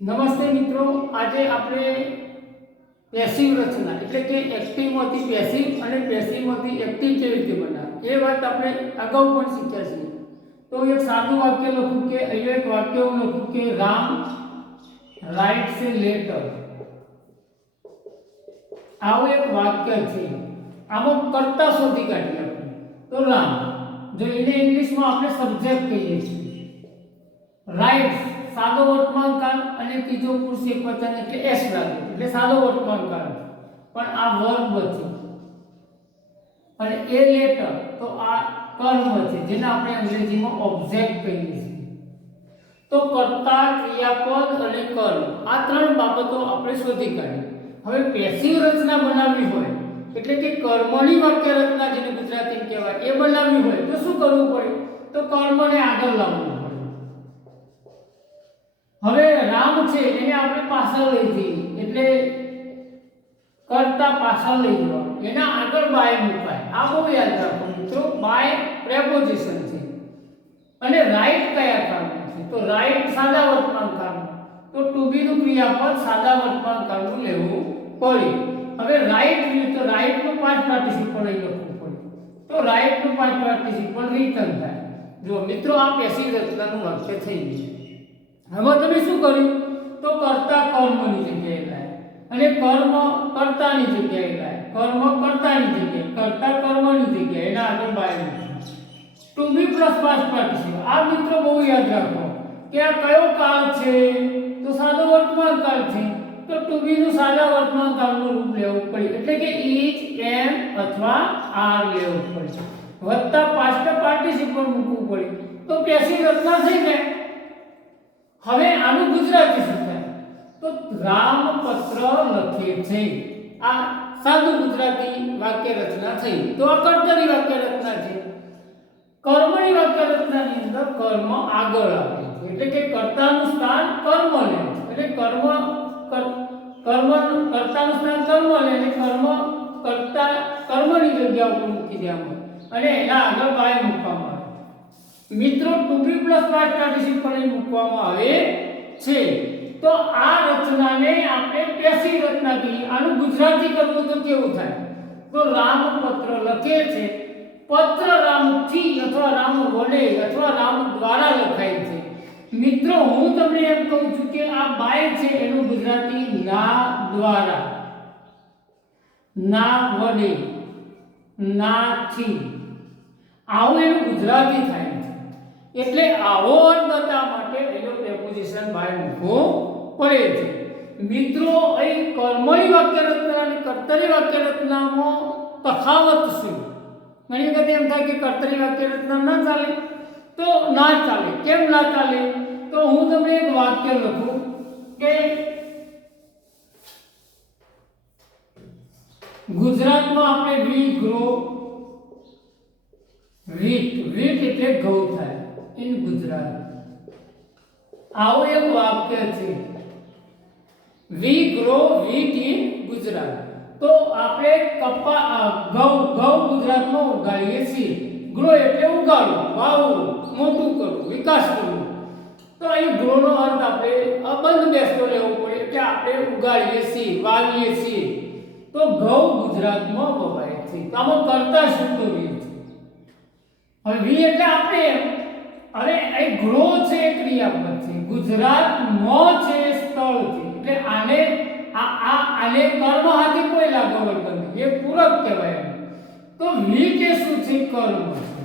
નમસ્તે મિત્રો, આજે આપણે પેસિવ રચના એટલે કે એક્ટિવમાંથી પેસિવ અને પેસિવમાંથી એક્ટિવ કેવી રીતે બનાવે એ વાત આપણે અગાઉ પણ શીખ્યા છીએ. તો એક સાદું વાક્ય લખું કે અહીંયા એક વાક્ય હું લખું કે રામ રાઇટ્સ એ લેટર. આવું એક વાક્ય છે. આમાં કર્તા શોધી કાઢીએ આપણે. તો રામ, જો એને ઇંગ્લિશમાં આપણે સબ્જેક્ટ કહીએ છીએ. રાઇટ્સ સાદો વર્તમાન કાળ અને ત્રીજો પુરુષ એકવચન એટલે એસ લાગે એટલે સાદો વર્તમાન કાળ, પણ આ વર્બ છે. અને એ લેટર તો આ કર્મ છે જેને આપણે અંગ્રેજીમાં ઓબ્જેક્ટ કહીએ છીએ. તો કર્તા, ક્રિયાપદ અને કર્મ આ ત્રણ બાબતો આપણે શોધી કાઢી. હવે પેસિવ રચના બનાવવી હોય એટલે કે કર્મની વાક્ય રચના જેને ગુજરાતીમાં કહેવાય એ બનાવવી હોય તો શું કરવું પડે? તો કર્મને આગળ લાવવું પડે. હવે રામ છે એને આપણે પાછળ લઈ જઈએ એટલે કર્તા પાછળ લઈ જવા, એના આગળ બાય મુકાય. આ બહુ યાદ રાખો મિત્રો, બાય પ્રેપોઝિશન છે. અને રાઈટ કયા કાળનું છે? તો રાઈટ સાદા વર્તમાન કાળનું. તો ટુ બી નું ક્રિયાપદ સાદા વર્તમાન કાળનું લેવું પડે. હવે રાઈટ રહ્યું તો રાઈટ નું પાસ્ટ પાર્ટિસિપલ અહીં લખવું પડે. તો રાઈટ નું પાસ્ટ પાર્ટિસિપલ રિટર્ન થાય. જો મિત્રો, આ પેસિવ રચનાનું વાક્ય થઈ ગયું. હવે તમે શું કર્યું? તો કર્તા કર્મની જગ્યાએ લાય અને કર્મ કર્તાની જગ્યાએ લાય, કર્મ કર્તાની જગ્યાએ, કર્તા કર્મની જગ્યાએ, એના આગળ બાય મૂકો. ટુ બી પ્લસ પાસ્ટ પાર્ટિસિપલ. આ મિત્રો બહુ યાદ રાખો કે આ કયો કાળ છે? તો સાદો વર્તમાન કાળ છે. તો ટુ બી નું સાદા વર્તમાન કાળનું રૂપ લેવું પડે એટલે કે ઇઝ, એમ અથવા આર લેવું પડે. વત્તા પાસ્ટ પાર્ટિસિપલ મૂકવું પડે. તો પેસિવ રચના થઈ ને. હવે આનું ગુજરાતી શું થાય? તો રામ પત્ર લખે છે. આ સાદું ગુજરાતી વાક્ય રચના થઈ. તો આ કર્તાની વાક્ય રચના છે. કર્મની વાક્ય રચનાની અંદર કર્મ આગળ આવે છે એટલે કે કર્તાનું સ્થાન કર્મ લે એટલે કર્તાનું સ્થાન કર્મ લે અને કર્મ કર્તા કર્મની જગ્યા ઉપર મૂકી દેવામાં અને એના આગળ બાય મૂકવામાં આવે. મિત્રો, ટુ બી પ્લસ પાસ્ટ પાર્ટિસિપલ મૂકવામાં આવે છે. તો આ રચનાને આપણે પેસિવ રચના કહીએ. આનું ગુજરાતી કરવું તો કેવું થાય? તો રામ પત્ર લખે છે. પત્ર રામથી અથવા રામ વડે અથવા રામ દ્વારા લખાય છે. મિત્રો, હું તમને એમ કહું છું કે આ બાય છે એનું ગુજરાતી ના દ્વારા, ના વડે, નાથી, આવું એનું ગુજરાતી થાય. એટલે આવો અર્થ બતાવવા માટે એનો પ્રેપોઝિશન બાય મૂકવો પડે છે. મિત્રો, અહીં કર્મની વાક્ય રચના અને કર્તાની વાક્ય રચનામાં તફાવત શું? ઘણી વખત એમ થાય કે કર્તાની વાક્ય રચના ના ચાલે. તો ના ચાલે. કેમ ના ચાલે? તો હું તમને એક વાક્ય લખું કે ગુજરાતમાં આપણે વી ગ્રો વીટ. વીટ એટલે ઘઉં થાય ઇન ગુજરાત. આવું એક વાક્ય છે, વી ગ્રો વીટ ઇન ગુજરાત. તો આપણે ઘઉં ગુજરાતમાં ઉગાડીએ છીએ. ગ્રો એટલે ઉગાડવું, વાવવું, મોટું કરવું, વિકાસ કરવું. તો અહીં ગ્રોનો અર્થ આપણે અબંધ બેસતો લેવો પડે એટલે આપણે ઉગાડીએ છીએ, વાવીએ છીએ. તો ઘઉં ગુજરાતમાં વવાય છે. તો આમાં કરતા શબ્દો વી છે. હવે વી એટલે આપણે. હવે અહીં ગ્રો છે ક્રિયાપદ છે, ગુજરાતમાં છે સ્થળ છે એટલે આને આને કર્મ હાથે કોઈ લાગવડ નથી, એ પૂરક કહેવાય. તો વી કે શું છે? કર્મ છે.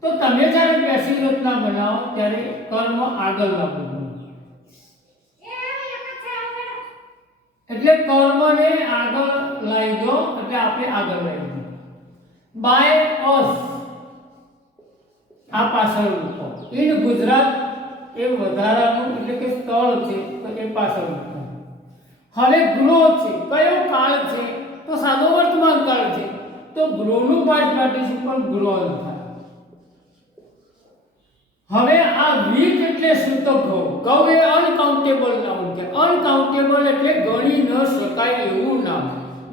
તો તમે જ્યારે પેસિવ રચના બનાવો ત્યારે કર્મ આગળ લાવવું એટલે કર્મને આગળ લાવી દો એટલે આપણે આગળ લાવી દો. બાય અસ આ પાછળ મૂકો. ઇન ગુજરાત એ વધારાનું એટલે કે સ્થળ છે તો એ પાછળ મૂકો. હવે ગ્રો છે, કયો કાળ છે? તો સાદો વર્તમાન કાળ છે. તો ગ્રો નું પાસ્ટ પાર્ટિસિપલ ગ્રોન થાય. હવે આ વીટ એટલે શું? તો ઘઉં. ઘઉં એ અનકાઉન્ટેબલ નામ છે. અનકાઉન્ટેબલ એટલે ગણી ન શકાય એવું નામ.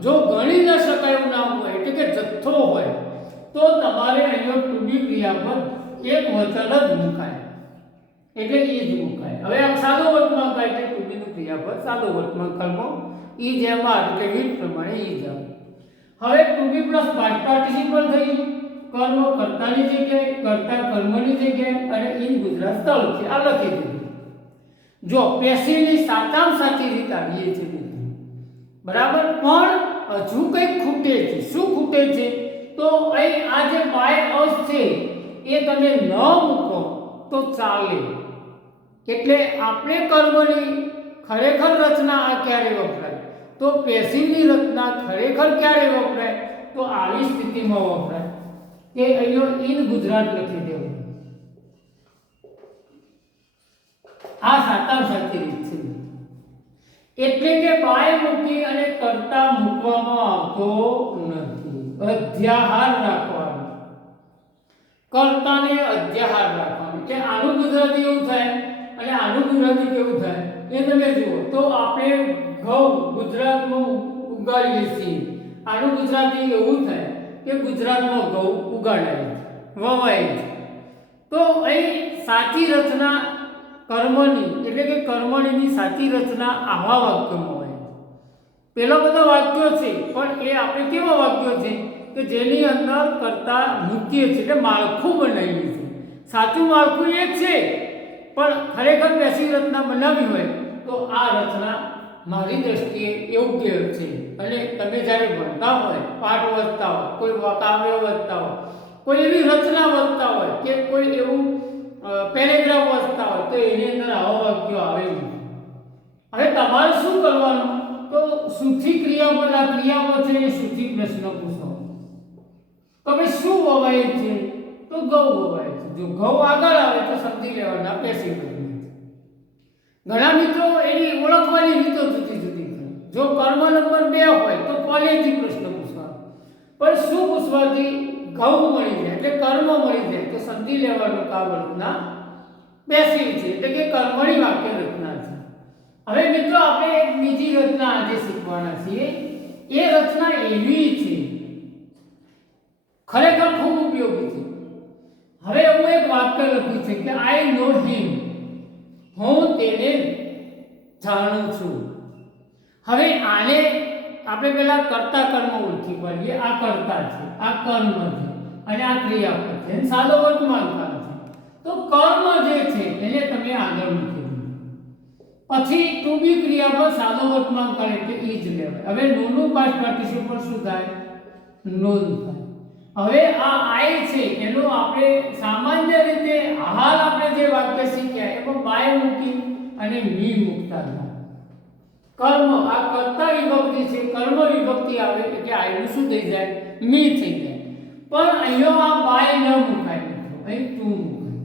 જો ગણી ન શકાય એવું નામ હોય એટલે કે જથ્થો હોય તો તમારે અહીંયા ટુ બી ક્રિયાપદ એક વચન જ મુકાય. એટલે ઈ જ મુકાય. હવે આ સાદો વર્તમાનકાળ એટલે ટુ બી નું ક્રિયાપદ સાદો વર્તમાનકાળમાં ઈ જે બાદ એટલે રીત પ્રમાણે ઈ જ આવે. હવે ટુ બી પ્લસ પાસ્ટ પાર્ટિસિપલ થઈ ગયું. કર્મ કર્તાની જગ્યાએ, કર્તા કર્મની જગ્યાએ અને ઇન ગુજરાત સ્થળ છે આ લખી દીધું. જો પેસિવની સાચામાં સાચી રીત આવીએ છે મિત્રો, બરાબર, પણ હજુ કંઈક ખૂટે છે. શું ખૂટે છે? તો અહીં આ જે બાય અસ છે એ તમે ન મૂકો તો ચાલે. એટલે આપણે કર્મની ખરેખર રચના આ ક્યારે વપરાય? તો પેસિવની રચના ખરેખર ક્યારે વપરાય? તો આવી સ્થિતિમાં વપરાય કે અહીંયા ઇન ગુજરાત લખી દેવું. આ સાચા સાચી રીત છે. એટલે કે બાય મૂકી અને કર્તા મૂકવામાં આવતો નથી. અધ્યાહાર રાખવાનો, કર્તાને અધ્યાહાર રાખવાનો. કે આનું ગુજરાતી એવું થાય અને આનું ગુજરાતી કેવું થાય એ તમે જુઓ. તો આપણે ઘઉં ગુજરાતમાં ઉગાડીએ છીએ, આનું ગુજરાતી એવું થાય કે ગુજરાતમાં ઘઉં ઉગાડાય છે, વવાય છે. તો અહીં સાચી રચના કર્મની એટલે કે કર્મણીની સાચી રચના આવા વાક્યોમાં હોય. પેલો બધો વાક્યો છે પણ એ આપણે કેવા વાક્યો છે કે જેની અંદર કરતા મૂકીએ છીએ, એટલે માળખું બનાવ્યું છે. સાચું માળખું એ છે પણ ખરેખર પેસિવ રચના બનાવી હોય તો આ રચના મારી દ્રષ્ટિએ યોગ્ય છે. અને તમે જ્યારે ભણતા હોય, પાઠ વાંચતા હોય, કોઈ કાવ્ય વાંચતા હોય, કોઈ એવી રચના વાંચતા હોય કે કોઈ એવું પેરેગ્રાફ વાંચતા હોય તો એની અંદર આવા વાક્યો આવે છે. હવે તમારે શું કરવાનું? તો સૂચિ ક્રિયાપદ, આ ક્રિયાપદ છે એ સૂચિ પ્રશ્ન પૂછો. તો ભાઈ શું વવાય છે? તો ઘઉં વવાય છે. જો ઘઉં આગળ આવે તો સમજી લેવાના પેસિવ રચના. ઘણા મિત્રો એની ઓળખવાની રીતો જુદી જુદી છે. જો કર્મ નંબર 2 હોય તો કોલેજથી પ્રશ્ન પૂછવાનો, પણ શું પૂછવાથી ઘઉં મળી જાય એટલે કર્મ મળી જાય તો સમજી લેવાનું કે આ રચના પેસિવ છે, એટલે કે કર્મણી વાક્ય રચના છે. હવે મિત્રો આપણે એક બીજી રચના આજે શીખવાના છીએ. એ રચના એવી છે ખરેખર ખૂબ ઉપયોગી છે. હવે હું એક વાક્ય લખ્યું છે કે આઈ નો હિમ, હું તેને જાણું છું. હવે આને આપણે પહેલા કર્તા કર્મ ઓળખી પાડીએ. આ કર્તા છે, આ કર્મ છે અને આ ક્રિયાપદ છે, સાદો વર્તમાનકાળ છે. તો કર્મ જે છે એને તમે આગળ મૂકી દો. પછી ટુ બી ક્રિયાપદ સાદો વર્તમાનકાળ એટલે ઈ જ લેવાય. હવે નોનું પાસ્ટ પાર્ટિસિપલ શું થાય? નોન થાય. હવે આ આઈ છે એનો આપણે સામાન્ય રીતે હાલ આપણે જે વાક્ય શીખ્યા એમાં બાય મૂકી અને મી મૂકતા હતા. કર્મ આ કર્તા વિભક્તિ છે, કર્મ વિભક્તિ આવે એટલે આઈનું શું થઈ જાય? મી થઈ જાય. પણ અહીંયા આ બાય ન મુકાય મિત્રો, અહીં ટુ મુકાય.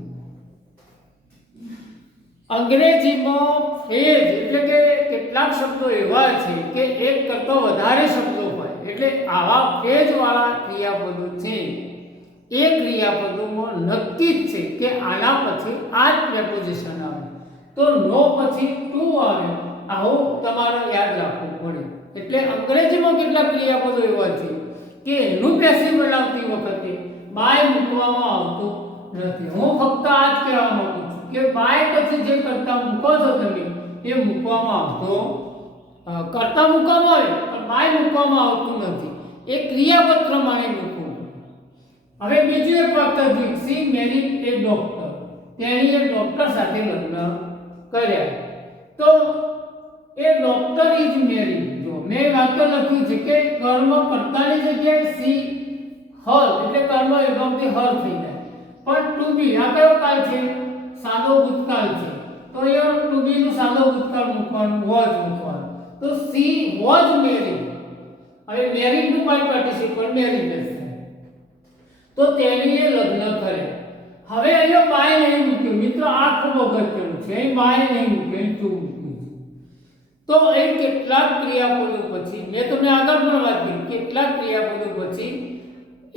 અંગ્રેજીમાં ફ્રેઝ એટલે કે કેટલાક શબ્દો એવા છે કે એક કરતાં વધારે શબ્દો હોય એટલે આવા ફ્રેઝ વાળા ક્રિયાપદો છે એ ક્રિયાપદોમાં નક્કી જ છે કે આના પછી આ જ પ્રેપોઝિશન આવે. તો નો પછી ટુ આવે, આવું તમારે યાદ રાખવું પડે. એટલે અંગ્રેજીમાં કેટલાક ક્રિયાપદો એવા છે કે એનું પેસિવ બનાવતી વખતે બાય મૂકવામાં આવતું નથી. હું ફક્ત આ જ કહેવા માંગુ છું કે બાય પછી જે કરતા મૂકો છો તમે એ મૂકવામાં આવતો, કરતા મૂકવામાં આવે પણ બાય મૂકવામાં આવતું નથી. એ ક્રિયાપદ પ્રમાણે મૂકવું. હવે બીજું એક વાક્ય છે, સી મેરી એ ડોક્ટર, તેણીએ ડોક્ટર સાથે લગ્ન કર્યા. તો એ ડોક્ટર ઇઝ મેરી. જો મેં વાક્ય લખ્યું છે કે કર્મ કર્તાની જગ્યાએ સી હર એટલે કર્મ વિભક્તિ હર થઈ જાય. પણ ટુ બી આ કયો કાળ છે? સાદો ભૂતકાળ છે. તો એ ટુ બી નું સાદો ભૂતકાળ મૂકવાનું, વોઝ મૂકવાનું. તો સી વોઝ મેરી. હવે મેરીડ નું પાર્ટિસિપલ મેરીડ છે. તો તેણીએ લગ્ન કર્યા. હવે અહીંયા બાય નહીં મૂક્યું મિત્રો, આ ખૂબ અગત્યનું છે. અહીં બાય નહીં મૂક્યું, અહીં ટુ મૂક્યું. તો એ કેટલાક ક્રિયાપદો પછી મેં તમને આગળ પણ વાત કરી, કેટલાક ક્રિયાપદો પછી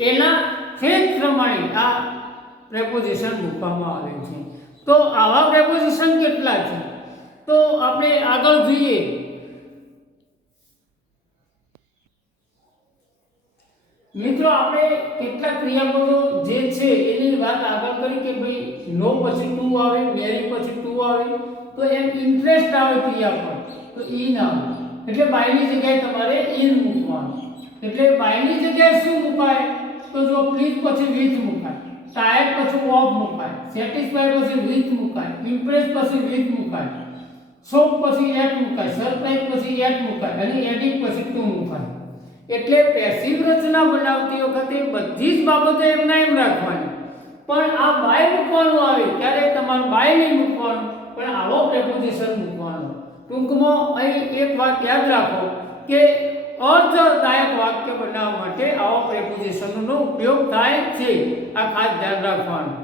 એના ફેઝ પ્રમાણે આ પ્રેપોઝિશન મૂકવામાં આવે છે. તો આવા પ્રેપોઝિશન કેટલા છે? તો આપણે આગળ જોઈએ. મિત્રો આપણે કેટલાક ક્રિયાપદો જે છે એની વાત આગળ કરી કે ભાઈ નો પછી ટુ આવે, મેરી પછી ટુ આવે, તો એમ ઇન્ટરેસ્ટ આવે ક્રિયાપદ તો ઈ ના આવે, એટલે બાયની જગ્યાએ તમારે ઇન મૂકવાનું. એટલે બાયની જગ્યાએ શું મુકાય? તો જો પ્લીઝ પછી વિથ મુકાય, ટાયર્ડ પછી ઓફ મુકાય, સેટિસ્ફાઈડ પછી વિથ મુકાય, ઇમ્પ્રેસ પછી વિથ મુકાય, શોક પછી એટ મુકાય, સરપ્રાઈઝ પછી એટ મુકાય અને એડિંગ પછી ટુ મુકાય. એટલે પેસિવ રચના બનાવતી વખતે બધી જ બાબતો એમના એમ રાખવાની, પણ આ બાય મૂકવાનું આવે ત્યારે તમારે બાય નહીં મૂકવાનું, પણ આવો પ્રેપોઝિશન મૂકવાનો. ટૂંકમાં અહીં એક વાત યાદ રાખો કે અર્થદાયક વાક્ય બનાવવા માટે આવા પ્રેપોઝિશનનો ઉપયોગ થાય છે, આ ખાસ ધ્યાન રાખવાનું.